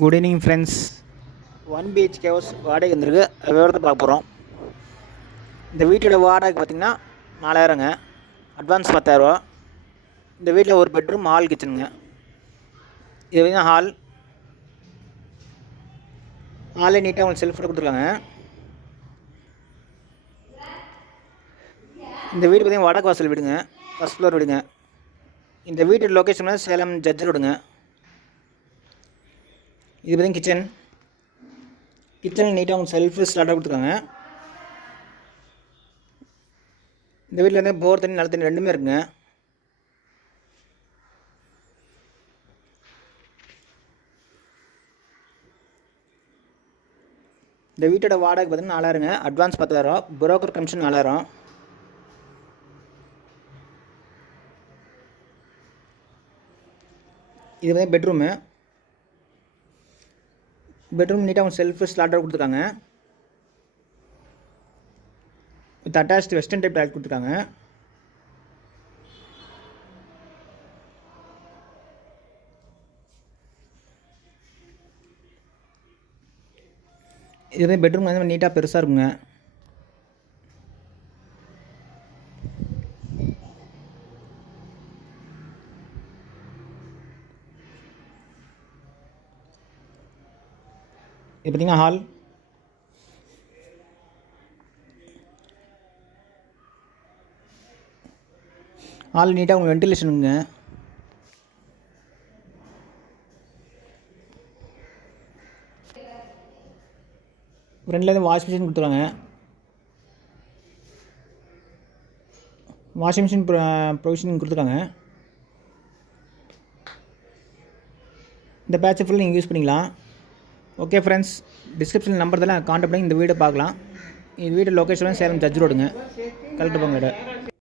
Good evening friends. 1 BHK house வாடகை வந்துருக்கு. விவரத்தை பார்க்க போகிறோம். இந்த வீட்டோட வாடகை பார்த்திங்கன்னா 4000ங்க. அட்வான்ஸ் 10,000. இந்த வீட்டில் ஒரு பெட்ரூம், ஹால், கிச்சனுங்க. இது பார்த்திங்கன்னா ஹாலே நீட்டாக உங்களுக்கு செல்ஃப் கொடுத்துருக்காங்க. இந்த வீடு பார்த்திங்கன்னா வடக்கு வாசல் வீடுங்க, ஃபஸ்ட் ஃப்ளோர் வீடுங்க. இந்த வீட்டோட லொக்கேஷன் சேலம் ஜட்ஜ் ரோடுங்க. இது பார்த்திங்கன்னா கிச்சன் நீட்டாக அவங்க செல்ஃப் ஸ்டார்ட்டாக கொடுத்துருக்காங்க. இந்த வீட்டில் வந்து போர் தண்ணி, நல்ல தண்ணி ரெண்டுமே இருக்குங்க. இந்த வீட்டோட வாடகை பார்த்திங்கன்னா 4000ங்க. Advance 10,000, broker commission 4000. இது வந்து பெட்ரூமு நீட்டாக அவங்க செல்ஃப் ஸ்லாட்டாக கொடுத்துருக்காங்க. With attached western type toilet கொடுத்துருக்காங்க. இது வந்து பெட்ரூம் வந்து நீட்டாக பெருசாக இருக்குங்க. இது பார்த்திங்கன்னா ஹால் நீட்டாக உங்களுக்கு வென்டிலேஷனுங்க. ஃப்ரெண்ட்லேருந்து வாஷிங் மிஷின் கொடுத்துருவாங்க. வாஷிங் மிஷின் ப்ரொவிஷன் கொடுத்துருக்காங்க. இந்த பேட்சை ஃபுல்லாக நீங்கள் யூஸ் பண்ணிக்கலாம். ஓகே ஃப்ரெண்ட்ஸ், டிஸ்கிரிப்ஷனில் நம்பர் தான் கான்டாக்ட் பண்ணி இந்த வீடை பார்க்கலாம். இந்த வீடு லொக்கேஷன் சேலம் ஜட்ஜ் ரோடுங்க. கரெக்டாக போங்க.